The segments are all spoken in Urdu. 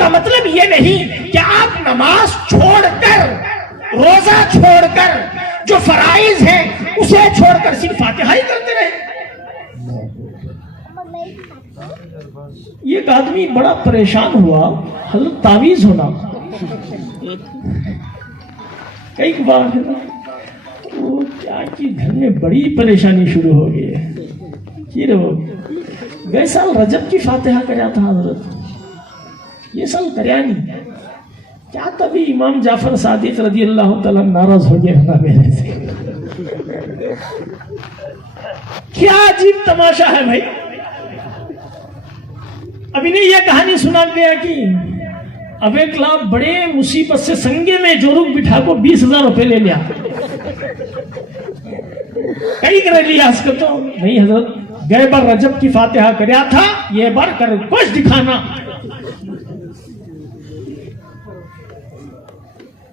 کا مطلب یہ نہیں کہ آپ نماز چھوڑ کر، روزہ چھوڑ کر، جو فرائض ہیں اسے چھوڑ کر صرف فاتحہ ہی کرتے رہے۔ ایک آدمی بڑا پریشان ہوا، حضرت تعویذ ہونا کئی بار ہے نا، وہ کیا کہ گھر میں بڑی پریشانی شروع ہو گئی ہے۔ یہ گئے سال رجب کی فاتحہ کریا تھا حضرت، یہ سال کریا نہیں، کیا تبھی امام جعفر صادق رضی اللہ تعالیٰ ناراض ہو گیا نا میرے سے۔ کیا عجیب تماشا ہے بھائی۔ ابھی نے یہ کہانی سنا دیا کہ اب ایک لاکھ بڑے مصیبت سے سنگے میں جورک بٹھا کو 20,000 روپے لے لیا، کئی کرے لیا اس کو تو نہیں حضرت، گئے بار رجب کی فاتحہ کریا تھا، یہ بار کر کچھ دکھانا۔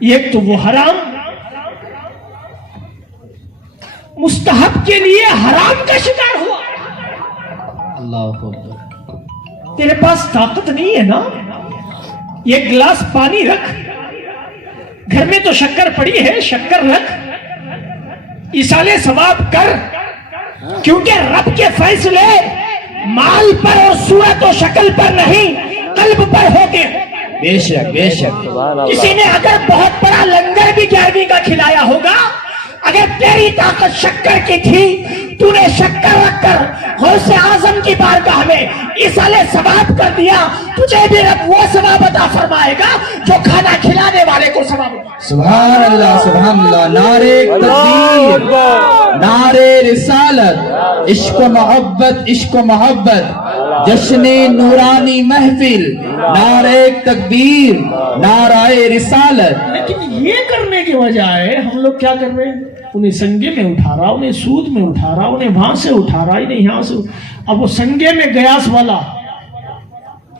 ایک تو وہ حرام، مستحب کے لیے حرام کا شکار ہوا۔ اللہ اکبر۔ تیرے پاس طاقت نہیں ہے نا، ایک گلاس پانی رکھ، گھر میں تو شکر پڑی ہے، شکر رکھ، ایصال ثواب کر، کیونکہ رب کے فیصلے مال پر اور صورت و شکل پر نہیں، قلب پر ہوتے ہیں۔ بے شک بے شک۔ کسی نے اگر بہت بڑا لنگر بھی 11ویں کا کھلایا ہوگا، اگر تیری طاقت شکر کی تھی، تو نے شکر رکھ کر غوث اعظم کی بارگاہ میں ایصال ثواب کر دیا، تجھے بھی رب وہ ثواب عطا فرمائے گا جو کھانا کھلانے والے کو ثواب عطا۔ سبحان اللہ سبحان اللہ۔ نعرے تکبیر، نعرے رسالت، عشق و محبت، عشق و محبت، جشن نورانی محفل، نعرے تکبیر، نعرہ رسالت۔ لیکن یہ کرنے کی بجائے ہم لوگ کیا کر رہے ہیں؟ انہیں سنگے میں اٹھا رہا، انہیں سود میں اٹھا رہا، انہیں وہاں سے اٹھا رہا، انہیں یہاں سے۔ اب وہ سنگے میں گیاس والا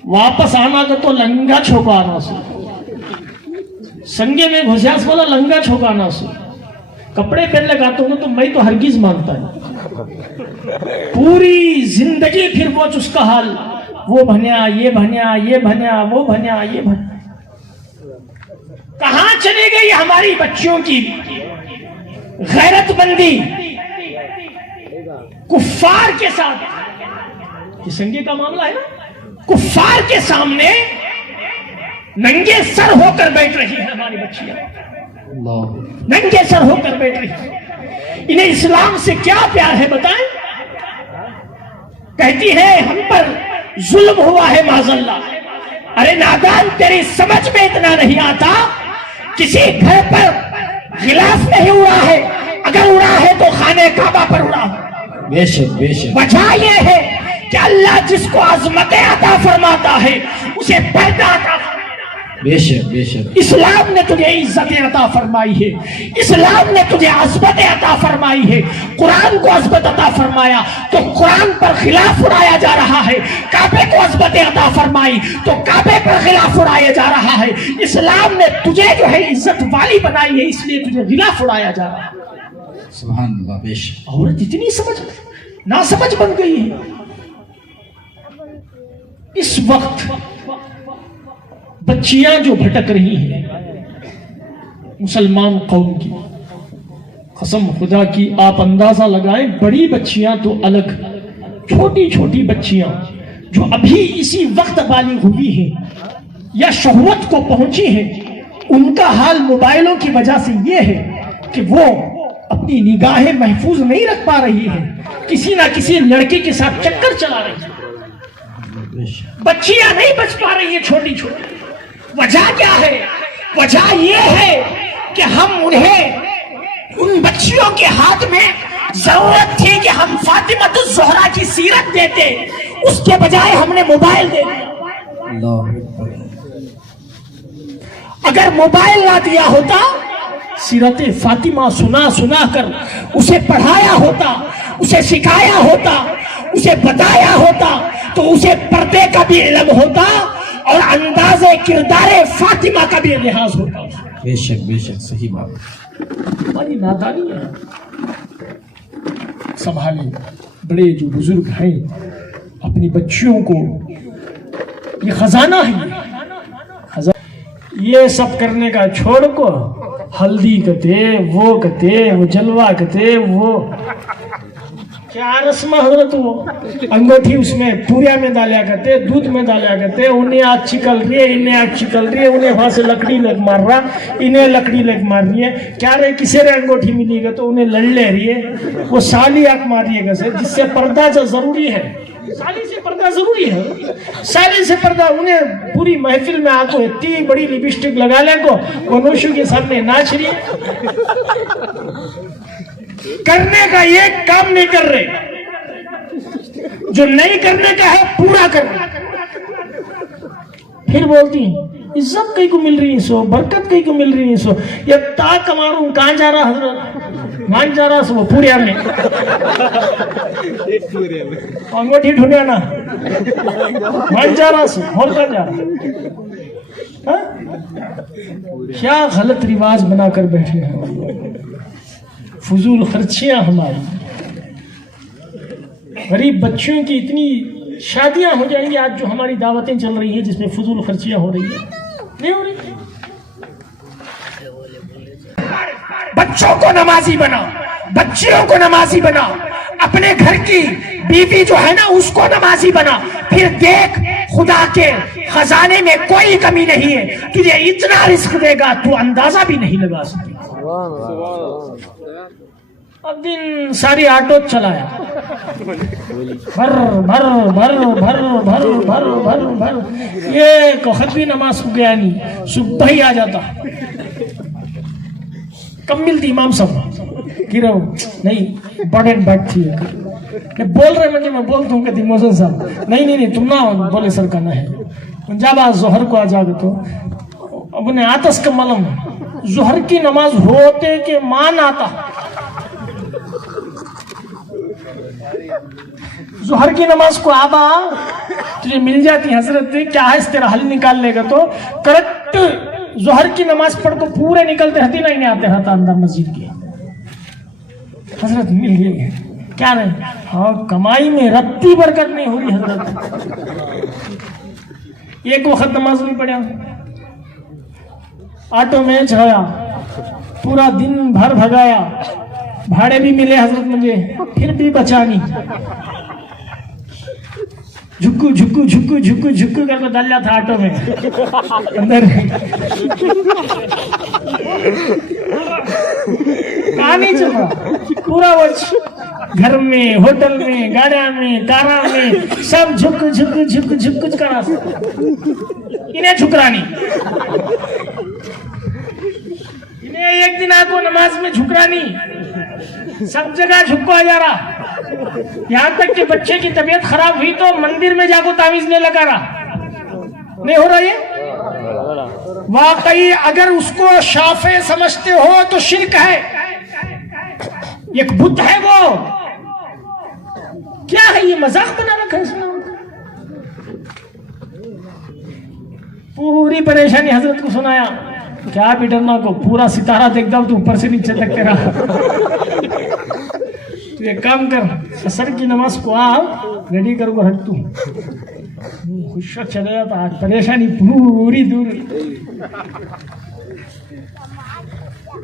واپس آنا کا تو لنگا چھوکانا سو، سنگے میں گھسیاس والا لنگا چھوکانا سو، کپڑے پہن لگاتا ہوں تو میں تو ہرگز مانتا ہے، پوری زندگی پھر وہ اس کا حال، وہ بھنیا یہ بھنیا یہ بھنیا وہ بھنیا یہ بھنیا۔ کہاں چلے گئی ہماری بچیوں کی غیرت مندی کفار کے ساتھ؟ یہ سنگے کا معاملہ ہے نا، کفار کے سامنے ننگے سر ہو کر بیٹھ رہی ہیں ہماری بچیاں، ننگے سر ہو کر بیٹھ رہی ہیں۔ انہیں اسلام سے کیا پیار ہے بتائیں؟ کہتی ہے ہم پر ظلم ہوا ہے معاذ اللہ۔ ارے نادان، تیری سمجھ میں اتنا نہیں آتا، کسی گھر پر غلاف نہیں اڑا ہے، اگر اڑا ہے تو خانہ کعبہ پر اڑا ہے۔ بے شک بے شک۔ وجہ یہ ہے کہ اللہ جس کو عظمتیں عطا فرماتا ہے اسے پردہ عطا فرماتا ہے۔ بے شک بے شک۔ اسلام نے تجھے عزتیں عطا فرمائی ہے، اسلام نے تجھے عظمتیں عطا فرمائی ہے، قرآن کو عظمت عطا فرمایا تو قرآن پر خلاف اڑایا جا رہا ہے، کعبے کو عظمتیں عطا فرمائی تو کعبے پر خلاف اڑایا جا رہا ہے۔ اسلام نے تجھے جو ہے عزت والی بنائی ہے، اس لیے تجھے خلاف اڑایا جا رہا ہے۔ سبحان اللہ۔ بے شک۔ عورت اتنی سمجھ نہ سمجھ بن گئی ہے۔ اس وقت بچیاں جو بھٹک رہی ہیں مسلمان قوم کی، قسم خدا کی آپ اندازہ لگائیں، بڑی بچیاں تو الگ، چھوٹی چھوٹی بچیاں جو ابھی اسی وقت بالغ ہوئی ہیں یا شہوت کو پہنچی ہیں، ان کا حال موبائلوں کی وجہ سے یہ ہے کہ وہ اپنی نگاہیں محفوظ نہیں رکھ پا رہی ہیں، کسی نہ کسی لڑکے کے ساتھ چکر چلا رہی ہیں، بچیاں نہیں بچ پا رہی ہیں چھوٹی چھوٹی۔ وجہ کیا ہے؟ وجہ یہ ہے کہ ہم انہیں ان بچیوں کے ہاتھ میں ضرورت تھی کہ ہم فاطمہ الزہرا کی سیرت دیتے، اس کے بجائے ہم نے موبائل دے دیا۔ اگر موبائل نہ دیا ہوتا، سیرت فاطمہ سنا سنا کر اسے پڑھایا ہوتا، اسے سکھایا ہوتا، اسے بتایا ہوتا تو اسے پردے کا بھی علم ہوتا اور انداز کردار فاطمہ کا بھی لحاظ ہوتا۔ بے شک بے شک، صحیح بات۔ ہماری نادانی ہے، سنبھالیں۔ بڑے جو بزرگ ہیں اپنی بچیوں کو، یہ خزانہ ہے، یہ سب کرنے کا چھوڑ کو ہلدی کہتے وہ جلوہ کہتے وہ کیا رسم حضرت وہ انگوٹھی اس میں پوریا میں ڈالیا کرتے دودھ میں ڈالیا کرتے انہیں آگ چکل رہی ہے انہیں آگ چکل رہی ہے انہیں وہاں سے لکڑی لگ مار رہا انہیں لکڑی لگ مار رہی ہے کیا رہے کسی رہے انگوٹھی ملی گا تو انہیں لڑ لے رہی ہے وہ سالی آگ مار رہی ہے کیسے جس سے پردہ جو ضروری ہے سالی سے پردہ ضروری ہے سالی سے پردہ انہیں پوری محفل میں آکو اتنی بڑی لپسٹک لگا لے کو وہ نوشو کے سامنے ناچ رہی ہے کرنے کا یہ کام نہیں کر رہے جو نہیں کرنے کا ہے پورا کرنا پھر بولتی عزت کئی کو مل رہی ہے سو برکت کئی کو مل رہی ہے سو یہ تا کماروں کہاں جا رہا حضرت مان جا رہا سو وہ پوریا میں انگوٹھی ڈھونڈیا نا مان جا رہا سو اور کہاں جا رہا کیا غلط رواج بنا کر بیٹھے ہیں فضول خرچیاں ہماری غریب بچوں کی اتنی شادیاں ہو جائیں گی آج جو ہماری دعوتیں چل رہی ہیں جس میں فضول خرچیاں ہو رہی ہیں نہیں ہو رہی بچوں کو نمازی بناؤ بچیوں کو نمازی بناؤ اپنے گھر کی بیوی جو ہے نا اس کو نمازی بنا پھر دیکھ خدا کے خزانے میں کوئی کمی نہیں ہے تجھے اتنا رزق دے گا تو اندازہ بھی نہیں لگا سکے اب دن ساری آٹو چلایا بھر بھر بھر بھر بھر بھر بھر بھر یہ کوخت بھی نماز کو گیا نہیں صبح ہی آ جاتا کب ملتی امام صاحب گرو نہیں بڑے بات تھی بول رہے مجھے میں بولتا ہوں کہ موزن صاحب نہیں تم نہ بولے سر کا نہ ہے جب آج ظہر کو آ جاگے تو اب انہیں آتس کا ملم ظہر کی نماز ہوتے کہ مان آتا ظہر کی نماز کو آبا تجھے مل جاتی حضرت کیا ہے اس تیرا حل نکال لے گا تو کریکٹ ظہر کی نماز پڑھ کو پورے نکلتے ہتی نہیں آتے رہتا اندر مسجد کی حضرت مل گئی کیا رہے ہاں کمائی میں رتی برکت نہیں ہو رہی حضرت ایک وقت نماز نہیں پڑھا آٹو میں چھایا پورا دن بھر بھگایا بھاڑے بھی ملے حضرت مجھے پھر بھی بچا نہیں جھکو جھکو جھکو جھکو جھکو کر کے ڈال جاتا آٹو میں اندر کہاں نہیں چلا پورا وقت گھر میں ہوٹل میں گاڑیاں میں کاراں میں سب جھک جھک جھک جھک کرا انہیں جھکرانی انہیں ایک دن آکو نماز میں جھکرانی سب جگہ جھکو جا رہا یہاں تک کہ بچے کی طبیعت خراب ہوئی تو مندر میں جا کو تعویذ نہیں لگا رہا نہیں ہو رہا یہ واقعی اگر اس کو شافع سمجھتے ہو تو شرک ہے ایک بت ہے وہ کیا ہے یہ مذاق بنا رکھا ہے اسلام پوری پریشانی حضرت کو سنایا کیا بھی ڈرنا کو پورا ستارہ دیکھ داؤ تو اوپر سے نیچے تک تیرا تو ایک کام کر عصر کی نماز کو آ ریڈی کر کو ہٹ تو خوش وقت چلے جاتا آج پریشانی پوری دور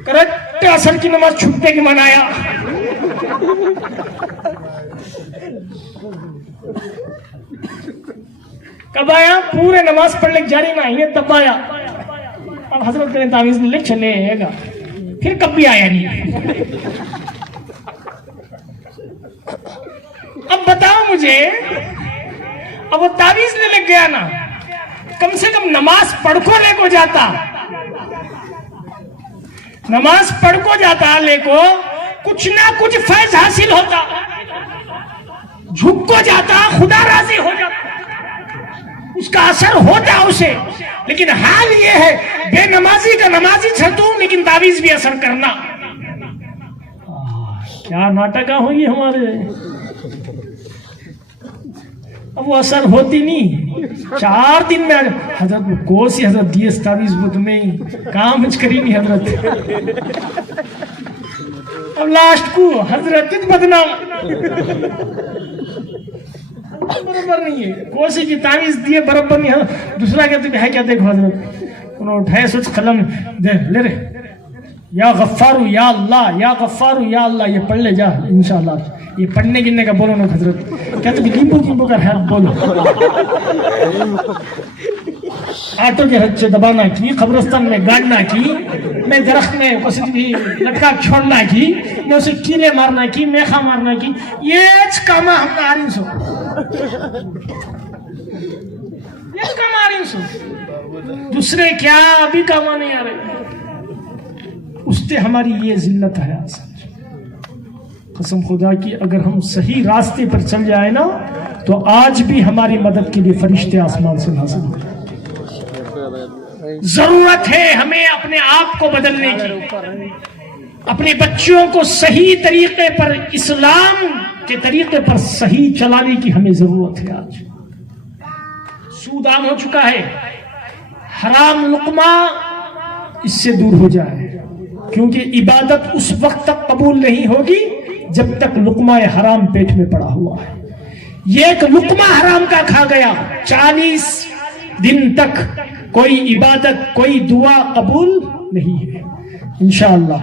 کریکٹ عصر کی نماز چھٹنے کی منایا کب آیا پورے نماز پڑھنے جاری نہ آئیں تب آیا اب حضرت نے تعویذ لے چلے گا پھر کب بھی آیا نہیں اب بتاؤ مجھے اب وہ تعویذ لے لگ گیا نا کم سے کم نماز پڑھ کو لے کو جاتا نماز پڑھ کو جاتا لے کو کچھ نہ کچھ فیض حاصل ہوتا جھک کو جاتا خدا راضی ہو جاتا اس کا اثر ہوتا اسے لیکن حال یہ ہے بے نمازی کا نمازی چھتوں لیکن تعویذ بھی اثر کرنا کیا ناٹکا ہوئی ہمارے اب وہ اثر ہوتی نہیں 4 دن میں حضرت کو سی حضرت دیس تعویذ وہ تمہیں کام اچ کری نہیں حضرت اب لاسٹ کو حضرت بدنام برابر نہیں ہے. کوسی کی تعویذ دیے برابر نہیں ہے. دوسرا کہتے کہ ہے کیا دیکھو حضرت انہوں نے اٹھائے سوچ قلم دے لے رہے یا غفارو یا اللہ یا غفارو یا اللہ یہ پڑھ لے جا انشاءاللہ. یہ پڑھنے گننے کا بولو نا حضرت کہتے کہ لیمبو کا ہے بولو. آٹو کے ہتھے دبانا کی قبرستان میں گاڑنا کی میں درخت میں بھی لٹکا چھوڑنا کی میں اسے کیلے مارنا کی میخا مارنا کی یہ کام ہم آرین سو یہ کام آرین سو دوسرے کیا ابھی کام نہیں آ رہے. اس سے ہماری یہ ذلت ہے. قسم خدا کی اگر ہم صحیح راستے پر چل جائے نا تو آج بھی ہماری مدد کے لیے فرشتے آسمان سے نازل ہو جائیں. ضرورت ہے ہمیں اپنے آپ کو بدلنے کی, اپنے بچوں کو صحیح طریقے پر اسلام کے طریقے پر صحیح چلانے کی ہمیں ضرورت ہے. آج سود عام ہو چکا ہے, حرام لقمہ اس سے دور ہو جائے کیونکہ عبادت اس وقت تک قبول نہیں ہوگی جب تک لقمہ حرام پیٹ میں پڑا ہوا ہے. یہ ایک لقمہ حرام کا کھا گیا 40 دن تک کوئی عبادت کوئی دعا قبول نہیں ہے. انشاءاللہ